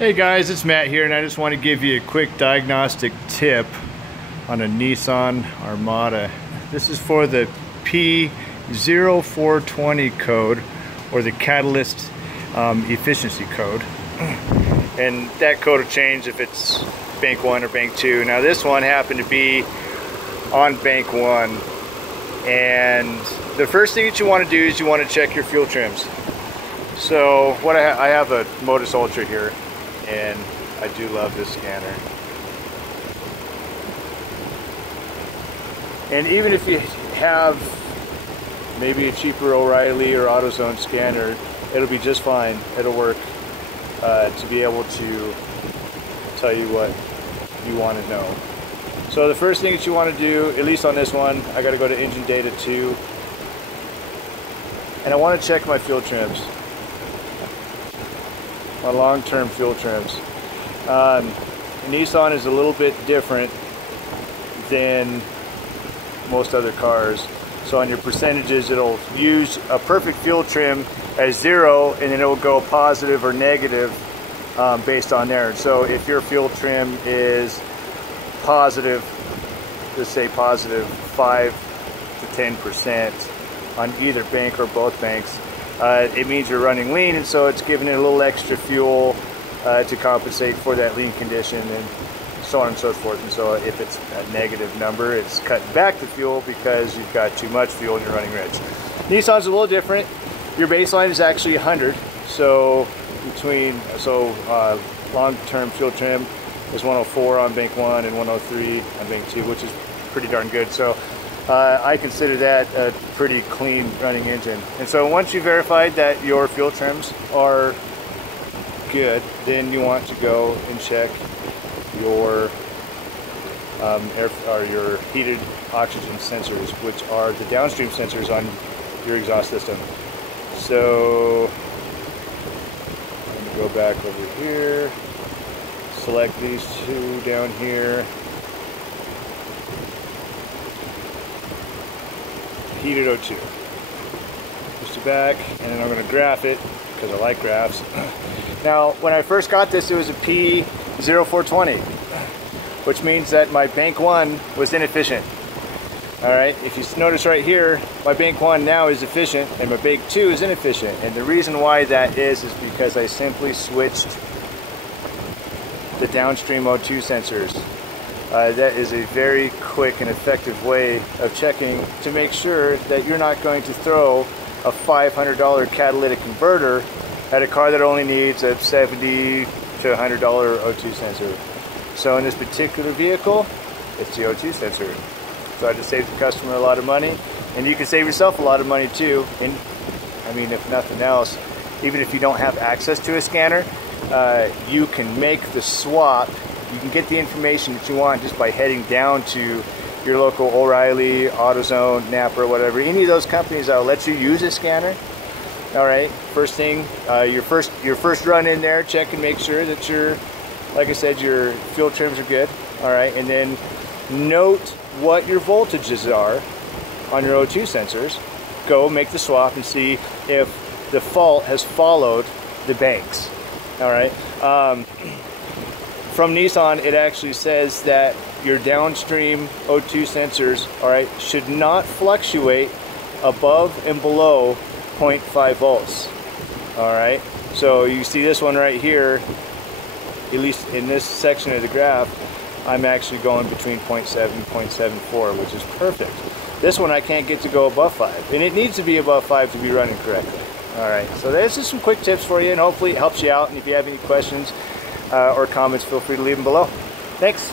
Hey guys, it's Matt here, and I just want to give you a quick diagnostic tip on a Nissan Armada. This is for the P0420 code, or the catalyst efficiency code. And that code will change if it's bank 1 or bank 2. Now this one happened to be on bank 1, and the first thing that you want to do is you want to check your fuel trims. So what I have a Modus Ultra here, and I do love this scanner. And even if you have maybe a cheaper O'Reilly or AutoZone scanner, it'll be just fine. It'll work to be able to tell you what you want to know. So the first thing that you want to do, at least on this one, I got to go to engine data 2, and I want to check my fuel trims. My long-term fuel trims. Nissan is a little bit different than most other cars. So on your percentages, it'll use a perfect fuel trim as 0, and then it will go positive or negative based on there. So if your fuel trim is positive, let's say positive 5 to 10% on either bank or both banks, it means you're running lean, and so it's giving it a little extra fuel to compensate for that lean condition, and so on and so forth. And so if it's a negative number, it's cutting back the fuel because you've got too much fuel and you're running rich. Nissan's a little different. Your baseline is actually 100. So long-term fuel trim is 104 on bank 1 and 103 on bank 2, which is pretty darn good. So I consider that a pretty clean running engine. And so once you verified that your fuel trims are good, then you want to go and check your your heated oxygen sensors, which are the downstream sensors on your exhaust system. So I'm going to go back over here, select these two down here. Heated O2. Push it back, and then I'm going to graph it because I like graphs. Now, when I first got this, it was a P0420, which means that my bank 1 was inefficient. All right, if you notice right here, my bank 1 now is efficient, and my bank 2 is inefficient. And the reason why that is because I simply switched the downstream O2 sensors. That is a very quick and effective way of checking to make sure that you're not going to throw a $500 catalytic converter at a car that only needs a $70 to $100 O2 sensor. So in this particular vehicle, it's the O2 sensor. So I just saved the customer a lot of money, and you can save yourself a lot of money too. And I mean, if nothing else, even if you don't have access to a scanner, you can make the swap. You can get the information that you want just by heading down to your local O'Reilly, AutoZone, Napa, or whatever. Any of those companies that will let you use a scanner. All right, first thing, your first run in there, check and make sure that like I said, your fuel trims are good. All right, and then note what your voltages are on your O2 sensors. Go make the swap and see if the fault has followed the banks. All right. From Nissan, it actually says that your downstream O2 sensors, all right, should not fluctuate above and below 0.5 volts. All right, so you see this one right here, at least in this section of the graph, I'm actually going between 0.7 and 0.74, which is perfect. This one I can't get to go above 5, and it needs to be above 5 to be running correctly. All right, so there's just some quick tips for you, and hopefully it helps you out. And if you have any questions or comments, feel free to leave them below. Thanks.